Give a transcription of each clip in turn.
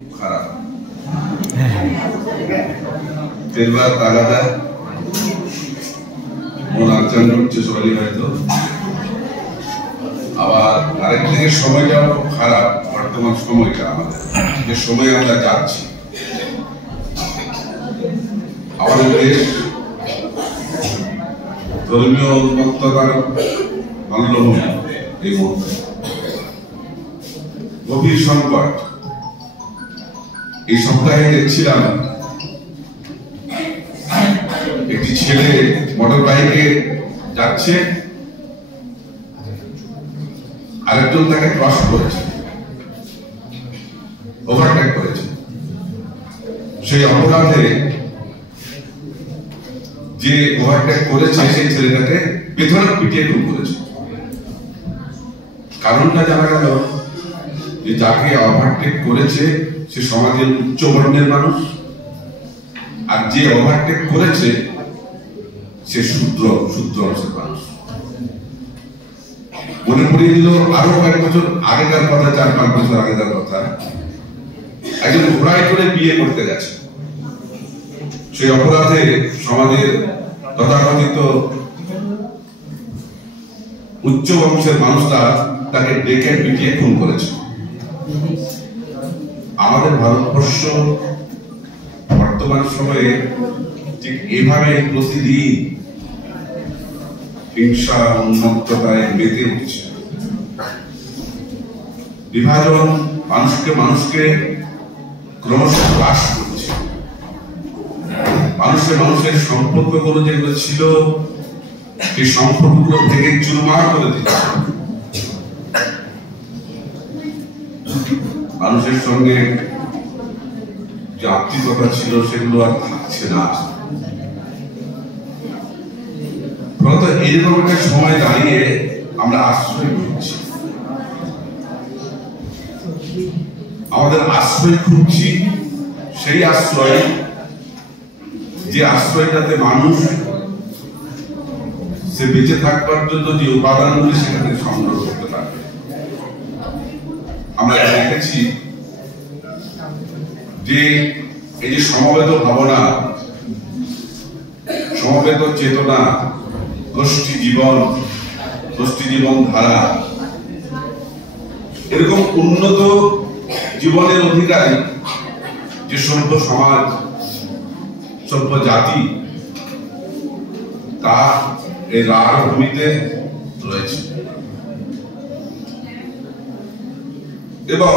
খারাপ তেলবার তাগাদা মন আচরণ করছে সবাই হয়তো। আবার আরেকদিকে সময়টাও খুব খারাপ। বর্তমান সময়টা আমাদের যে সময় আমরা যাচ্ছি, আমাদের দেশ ধর্মীয় উন্মত্ততার মাল্যভূমি, এই মুহূর্তে গভীর সংকট। এই সপ্তাহে দেখছিলাম একটি ছেলে মোটর বাইকে যাচ্ছে, আরেকজন তাকে ক্রস করেছে, ওভারটেক করেছে। সেই অপরাধে যে ওভারটেক করেছে সেই ছেলেটাকে পেছনে পিটিয়ে খুন করেছে। কারণটা জানা গেল যে যাকে ওভারটেক করেছে সে সমাজের উচ্চ বর্ণের মানুষ, আর যে ওভারটেক করেছে সে শূদ্র অংশের মানুষ। মনে পড়িয়ে দিল আরো কয়েক বছর আগেকার কথা, 4-5 বছর আগেকার কথা। একজন ঘোড়ায় করে বিয়ে করতে গেছে, সেই অপরাধে সমাজের তথাকথিত উচ্চ বংশের মানুষরা তাকে ডেকে পিটিয়ে খুন করেছে। আমাদের ভারতবর্ষ বর্তমান সময়ে ঠিক এভাবে প্রতিদিন হিংসা উন্মত্ততায় মেতে উঠছে। বিভাজন মানুষকে ক্রমশ হ্রাস করছে। মানুষের সম্পর্কগুলো যেগুলো ছিল সেই সম্পর্কগুলো ভেঙে চুরমার করে দিচ্ছে। মানুষের সঙ্গে যে আত্মীয়তা ছিল সেগুলো আর থাকছে না। ফলত এইরকম একটা সময় দাঁড়িয়ে আমরা আশ্রয় খুঁজছি। আমাদের আশ্রয় খুঁজছি সেই আশ্রয়, যে আশ্রয়টাতে মানুষ সে বেঁচে থাকবার জন্য যে উপাদানগুলি সেখানে সংগ্রহ করতে পারবে। আমরা দেখেছি যে এই যে সমবেত ভাবনা, সমবেত চেতনা, গোষ্ঠী জীবন ধারা, এরকম উন্নত জীবনের অধিকারী যে সভ্য সমাজ, সভ্য জাতি, তা এই রাঢ় ভূমিতে রয়েছে। এবং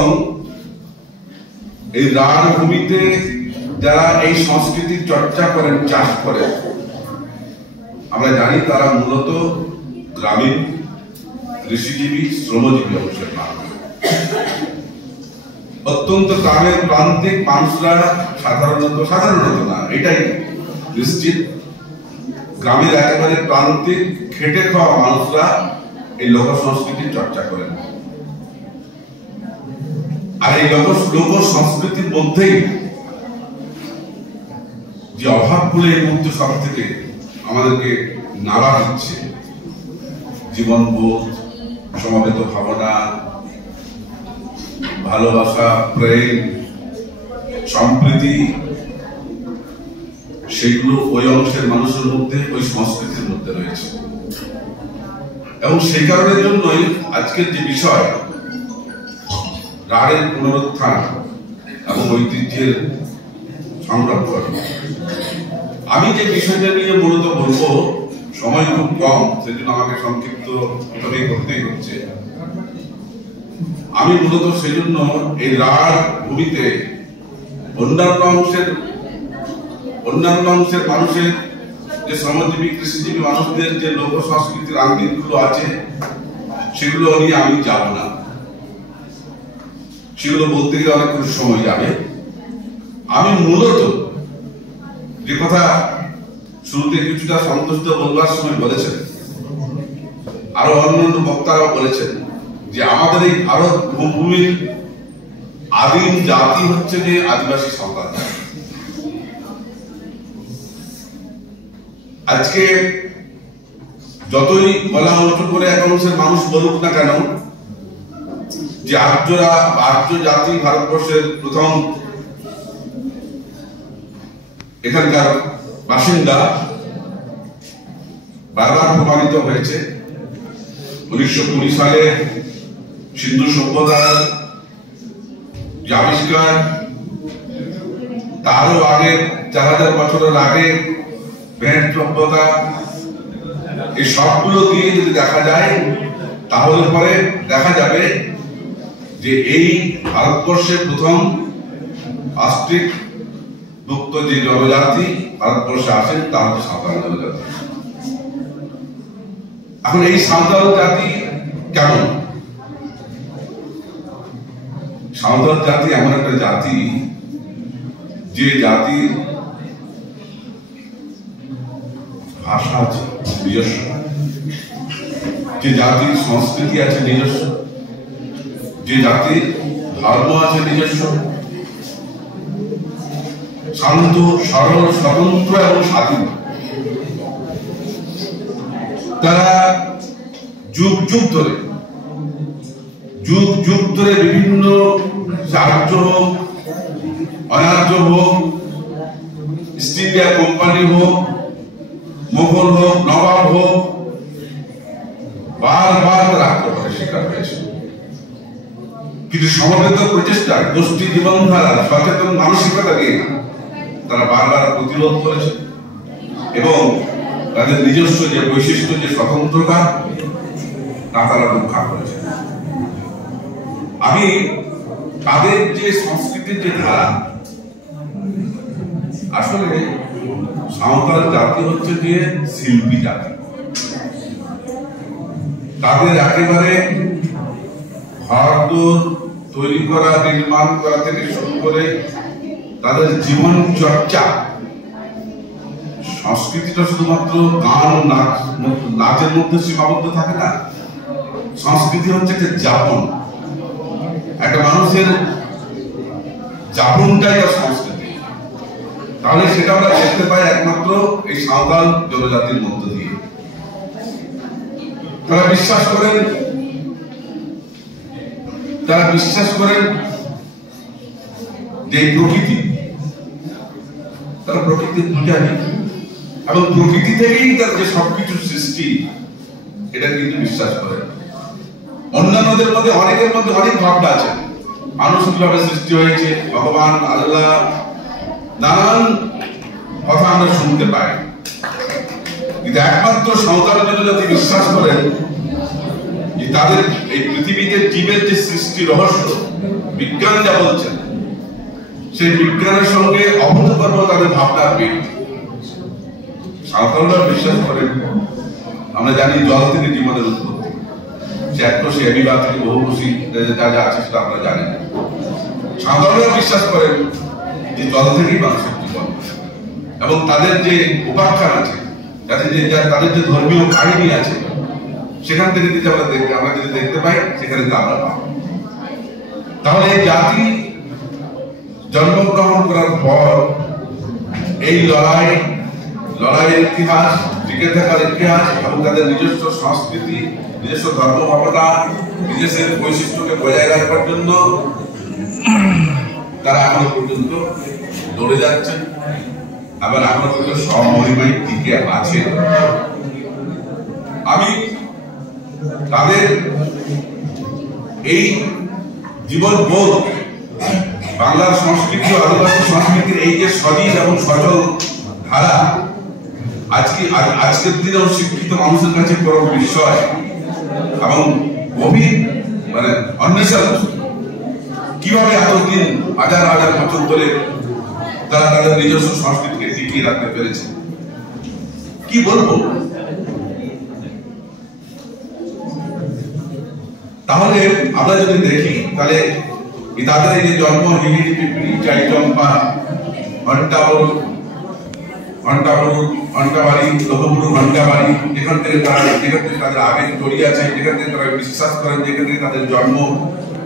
এই রাঢ় ভূমিতে যারা এই সংস্কৃতির চর্চা করেন, চাষ করেন, আমরা জানি তারা মূলত গ্রামীণ কৃষিজীবী শ্রমজীবী অংশের মানুষ। অত্যন্ত গ্রামের প্রান্তিক মানুষরা সাধারণত না, এটাই নিশ্চিত, গ্রামের একেবারে প্রান্তিক খেটে খাওয়া মানুষরা এই লোক সংস্কৃতির চর্চা করেন। আর এই লোক সংস্কৃতির মধ্যেই যে অভাবগুলো এই মুহূর্তে সব থেকে আমাদেরকে নাড়া দিচ্ছে, জীবনবোধ, সমবেত ভাবনা, ভালোবাসা, প্রেম, সম্প্রীতি, সেগুলো ওই অংশের মানুষের মধ্যে, ওই সংস্কৃতির মধ্যে রয়েছে। এবং সেই কারণের জন্যই আজকের যে বিষয় রাঢ়ের পুনরুত্থান এবং ঐতিহ্যের সংরক্ষণ, আমি যে বিষয়টা নিয়ে মূলত বলবো, সময় খুব কম, সেজন্য আমাকে সংক্ষিপ্ত করতেই হচ্ছে। আমি মূলত সেজন্য এই রাঢ় ভূমিতে অন্যান্য অংশের মানুষের যে শ্রমজীবী কৃষিজীবী মানুষদের যে লোক সংস্কৃতির আঙ্গিকগুলো আছে সেগুলো নিয়ে আমি যাব না। সেগুলো বলতে গেলে অনেক সময় যাবে। আমি মূলত যে কথা শুরুতে কিছুটা সন্তুষ্ট বলবার সময় বলেছেন, আরো অন্যান্য বক্তারাও বলেছেন, যে আমাদের এই ভারত ভূমির আদিম জাতি হচ্ছে যে আদিবাসী সন্তান। আজকে যতই গলা উঁচু করে এক অংশের মানুষ বলুক না কেন যে আর্য জাতি ভারতবর্ষের প্রথম এখানকার বাসিন্দা বারবার প্রমাণিত হয়েছে। 1920 সালে সিন্ধু সভ্যতার যে আবিষ্কার, তারও আগে 4000 বছরের আগে ভেট সভ্যতা, এই সবগুলো দিয়ে যদি দেখা যায় তাহলে পরে দেখা যাবে যে এই ভারতবর্ষের প্রথম অস্ট্রিক মুক্ত যে জনজাতি ভারতবর্ষে আসেন তা হচ্ছে সাঁওতাল জনজাতি। এখন এই সাঁওতাল জাতি কেমন? সাঁওতাল জাতি এমন একটা জাতি যে জাতির ভাষা আছে নিজস্ব, যে জাতির সংস্কৃতি আছে নিজস্ব, যে জাতির ধর্ম আছে নিজস্ব, শান্ত, সরল, স্বতন্ত্র এবং স্বাধীন। তারা যুগ যুগ ধরে বিভিন্ন আর্য হোক, অনার্য হোক, ইস্ট ইন্ডিয়া কোম্পানি হোক, মোগল হোক, নবাব হোক, বারবার তারা আক্রমণের শিকার হয়েছে। কিন্তু সমবেত প্রচেষ্টা, গোষ্ঠী জীবনধারা, সচেতন মানসিকতা নিয়ে তারা বারবার প্রতিরোধ করেছে এবং তাদের নিজস্ব যে বৈশিষ্ট্য, যে স্বতন্ত্রতা, তা তারা রক্ষা করেছে। আমি তাদের যে সংস্কৃতির যে ধারা, আসলে সাঁওতাল জাতি হচ্ছে যে শিল্পী জাতি। তাদের একেবারে ঘর তৈরি করা, নির্মাণ করা থেকে শুরু করে তাদের জীবন চর্চা, সংস্কৃতিটা শুধুমাত্র গান নাচের মধ্যে সীমাবদ্ধ থাকে না। সংস্কৃতি হচ্ছে একটা যাপন, একটা মানুষের যাপনটাই তার সংস্কৃতি। তাহলে সেটা আমরা দেখতে পাই একমাত্র এই সাঁওতাল জনজাতির মধ্য দিয়ে। তারা বিশ্বাস করেন যে প্রকৃতি, তারা প্রকৃতির পূজারী এবং প্রকৃতি থেকেই তার যে সবকিছু সৃষ্টি, এটা কিন্তু বিশ্বাস করেন। অন্যান্যদের মধ্যে অনেকের মধ্যে অনেক ভাবনা আছে, মানুষ কিভাবে সৃষ্টি হয়েছে, ভগবান, আল্লাহ, নানান কথা আমরা শুনতে পাই। কিন্তু একমাত্র সাঁওতাল জনজাতি বিশ্বাস করেন যে তাদের এই পৃথিবীতে জীবের যে সৃষ্টি রহস্য, বিজ্ঞান যা বলছেন, সেই বিজ্ঞানের সঙ্গে অভূতপূর্ব তাদের ভাবনার মিল। সাঁওতালরা বিশ্বাস করেন, আমরা জানি জল থেকে জীবনের উৎপত্তি, চ্যাটকোষী, অ্যামিবা থেকে বহুকোষী যা যা আছে সেটা আমরা জানি। সাঁওতালরা বিশ্বাস করেন যে জল থেকেই মানুষের জীবন, এবং তাদের যে উপাখ্যান আছে, তাদের যে ধর্মীয় কাহিনী আছে, সেখান থেকে যদি আমরা যদি দেখতে পাই, সেখানে আমরা পাবো। তাহলে এই জাতি জন্মগ্রহণ করার পর এই লড়াইয়ের ইতিহাস, টিকে থাকার ইতিহাস এবং তাদের নিজস্ব সংস্কৃতি, নিজস্ব ধর্ম ভাবনা, নিজস্ব বৈশিষ্ট্যকে বজায় রাখবার জন্য তারা এখনো পর্যন্ত লড়ে যাচ্ছে, আবার এখনো পর্যন্ত স্বমহিমায় টিকে আছে। আমি তাদের এই জীবন বোধ, বাংলার সংস্কৃতি ও আদিবাসী সংস্কৃতির এই যে সজীব এবং সচল ধারা, আজকের দিনেও শিক্ষিত মানুষের কাছে বড় বিষয় এবং গভীর অন্বেষণ। কিভাবে এতদিন হাজার হাজার বছর ধরে তারা তাদের নিজস্ব সংস্কৃতিকে টিকিয়ে রাখতে পেরেছে, কি বলবো। তাহলে আমরা যদি দেখি, তাহলে তাদের এই যে জন্ম, হিলির পিপিলি, চাইচম্পা, ঘন্টাবাড়ি, লোহপুর ঘন্টাবাড়ি, যেখান থেকে তাদের আবেগ জড়িয়ে আছে, যেখান থেকে তারা বিশ্বাস করেন, যেখান থেকে তাদের জন্ম,